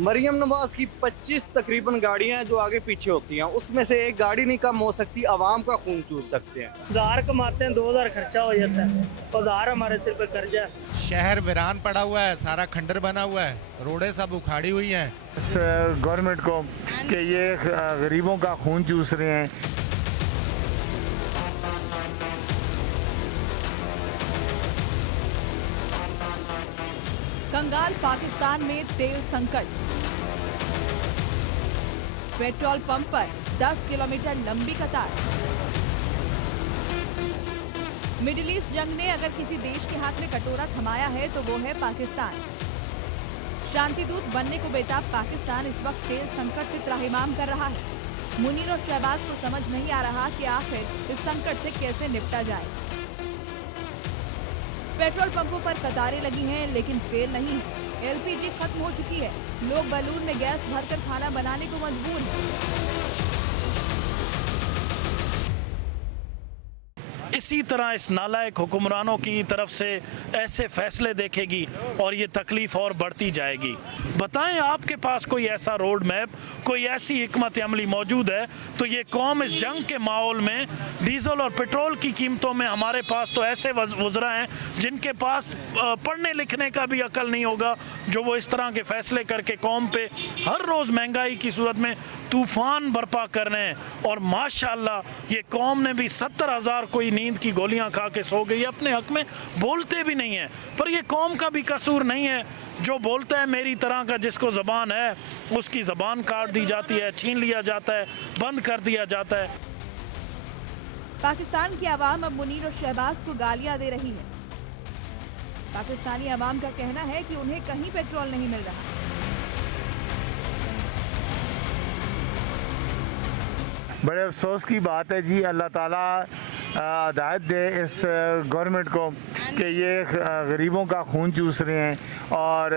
मरियम नवाज की 25 तकरीबन गाड़ियां हैं जो आगे पीछे होती हैं, उसमें से एक गाड़ी नहीं कम हो सकती, आवाम का खून चूस सकते हैं। 1000 कमाते हैं 2000 खर्चा हो जाता है और 1000 हमारे सिर पे कर्जा है। शहर वीरान पड़ा हुआ है, सारा खंडर बना हुआ है, रोडें सब उखाड़ी हुई हैं। इस गवर्नमेंट को कि ये गरीबों का खून चूस रहे हैं। कंगाल पाकिस्तान में तेल संकट। पेट्रोल पंप पर 10 किलोमीटर लंबी कतार। मिडिल ईस्ट जंग ने अगर किसी देश के हाथ में कटोरा थमाया है तो वो है पाकिस्तान। शांति दूत बनने को बेताब पाकिस्तान इस वक्त तेल संकट से त्राहिमाम कर रहा है। मुनीर और शहबाज को समझ नहीं आ रहा कि आखिर इस संकट से कैसे निपटा जाए। पेट्रोल पंपों पर कतारें लगी हैं लेकिन तेल नहीं है। एलपीजी खत्म हो चुकी है। लोग बैलून में गैस भरकर खाना बनाने को मजबूर हैं। इसी तरह इस नालायक हुक्मरानों की तरफ से ऐसे फैसले देखेगी और ये तकलीफ और बढ़ती जाएगी। बताएं आपके पास कोई ऐसा रोड मैप, कोई ऐसी हिकमत अमली मौजूद है तो ये कौम इस जंग के माहौल में डीजल और पेट्रोल की कीमतों में हमारे पास तो ऐसे वज़रा हैं जिनके पास पढ़ने लिखने का भी अकल नहीं होगा, जो वो इस तरह के फैसले करके कौम पे हर रोज़ महंगाई की सूरत में तूफ़ान बर्पा कर रहे हैं। और माशाअल्लाह ये कौम ने भी 70,000 कोई नींद की गोलियां खा के सो गई, अपने हक में बोलते भी नहीं है। पर ये कौम का भी कसूर नहीं है, जो बोलता है मेरी तरह का, जिसको ज़बान है उसकी ज़बान काट दी जाती है, छीन लिया जाता है, बंद कर दिया जाता है। पाकिस्तान की आवाम अब मुनीर और शहबाज को गालियां दे रही है। पाकिस्तानी आवाम का कहना है कि उन्हें कहीं पेट्रोल नहीं मिल रहा। बड़े अफसोस की बात है जी, अल्लाह ताला हिदायत दे इस गवर्नमेंट को कि ये गरीबों का खून चूस रहे हैं और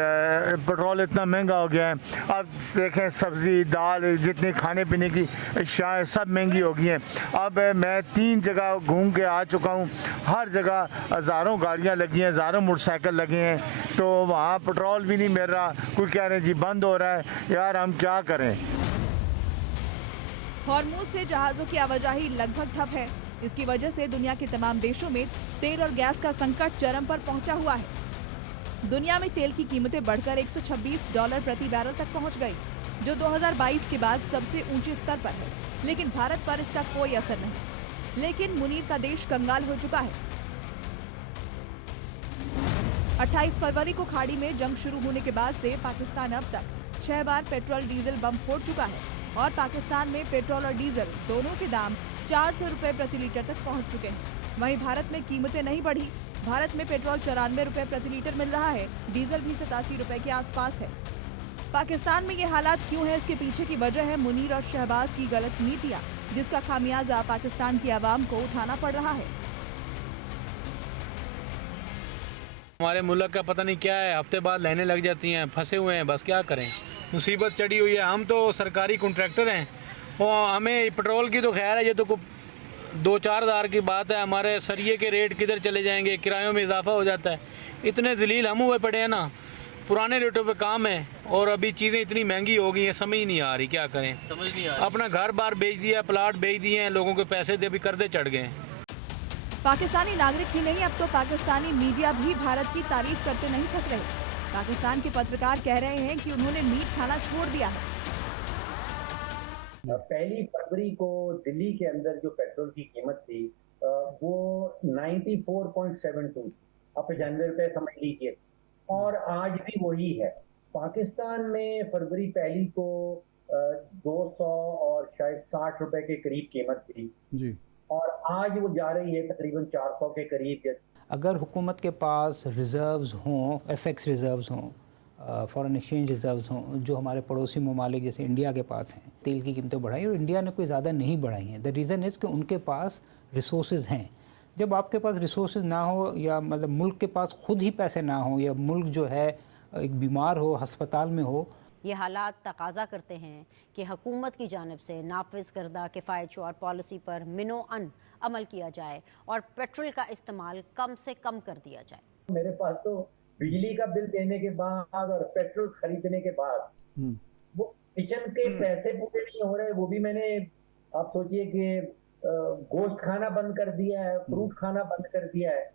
पेट्रोल इतना महंगा हो गया है। अब देखें सब्ज़ी दाल जितनी खाने पीने की अशियाएँ सब महंगी हो गई हैं। अब मैं 3 जगह घूम के आ चुका हूँ, हर जगह हज़ारों गाड़ियाँ लगी हैं, हज़ारों मोटरसाइकिल लगे हैं, तो वहाँ पेट्रोल भी नहीं मिल रहा। कोई कह रहे हैं जी बंद हो रहा है, यार हम क्या करें। हॉर्मुज़ से जहाज़ों की आवाजाही लगभग ठप है। इसकी वजह से दुनिया के तमाम देशों में तेल और गैस का संकट चरम पर पहुंचा हुआ है। दुनिया में तेल की कीमतें बढ़कर $126 प्रति बैरल तक पहुंच गई, जो 2022 के बाद सबसे ऊंचे स्तर पर है। लेकिन भारत पर इसका कोई असर नहीं। लेकिन मुनीर का देश कंगाल हो चुका है। 28 फरवरी को खाड़ी में जंग शुरू होने के बाद से पाकिस्तान अब तक 6 बार पेट्रोल डीजल बम फोड़ चुका है और पाकिस्तान में पेट्रोल और डीजल दोनों के दाम 400 रुपए प्रति लीटर तक पहुंच चुके हैं। वहीं भारत में कीमतें नहीं बढ़ी। भारत में पेट्रोल 94 रुपए प्रति लीटर मिल रहा है, डीजल भी 87 रुपए के आसपास है। पाकिस्तान में ये हालात क्यों है, इसके पीछे की वजह है मुनीर और शहबाज की गलत नीतियां, जिसका खामियाजा पाकिस्तान की आवाम को उठाना पड़ रहा है। हमारे मुल्क का पता नहीं क्या है, हफ्ते बाद लाइनें लग जाती हैं, फंसे हुए हैं, बस क्या करें, मुसीबत चढ़ी हुई है। हम तो सरकारी कॉन्ट्रैक्टर हैं और हमें पेट्रोल की तो खैर है, ये तो 2-4 हज़ार की बात है। हमारे सरिये के रेट किधर चले जाएंगे, किरायों में इजाफा हो जाता है। इतने जलील हम हुए पड़े हैं ना, पुराने रेटों पे काम है और अभी चीज़ें इतनी महंगी हो गई हैं, समझ नहीं आ रही क्या करें। समझ नहीं आ रही। अपना घर बार बेच दिया, प्लाट बेच दिए हैं, लोगों के पैसे दे भी कर्जे चढ़ गए हैं। पाकिस्तानी नागरिक ही नहीं, अब तो पाकिस्तानी मीडिया भी भारत की तारीफ करते नहीं थक रहे। पाकिस्तान के पत्रकार कह रहे हैं कि उन्होंने मीट खाना छोड़ दिया है। 1 फरवरी को दिल्ली के अंदर जो पेट्रोल की कीमत थी वो 94.72 आप 95 रुपए समझ लीजिए, और आज भी वही है। पाकिस्तान में फरवरी 1 को 200 और शायद 60 रुपए के करीब कीमत थी जी, और आज वो जा रही है तकरीबन 400 के करीब। अगर हुकूमत के पास रिज़र्व्स हों, एफएक्स रिज़र्व्स हों, फॉरेन एक्सचेंज रिज़र्व्स हों, जो हमारे पड़ोसी ममालिक जैसे इंडिया के पास हैं, तेल की कीमतें बढ़ाई और इंडिया ने कोई ज़्यादा नहीं बढ़ाई हैं। द रीज़न इज़ कि उनके पास रिसोर्सेज हैं। जब आपके पास रिसोर्सेज ना हो, या मतलब मुल्क के पास खुद ही पैसे ना हो, या मुल्क जो है एक बीमार हो, हस्पताल में हो, ये हालात तकाजा करते हैं कि हुकूमत की जानिब से नाफिज करदा किफ़ायतशुमार पॉलिसी पर मिनो-अन अमल किया जाए और पेट्रोल का इस्तेमाल कम से कम कर दिया जाए। मेरे पास तो बिजली का बिल देने के बाद और पेट्रोल खरीदने के बाद वो किचन के पैसे पूरे नहीं हो रहे, वो भी मैंने, आप सोचिए कि गोश्त खाना बंद कर दिया है, फ्रूट खाना बंद कर दिया है।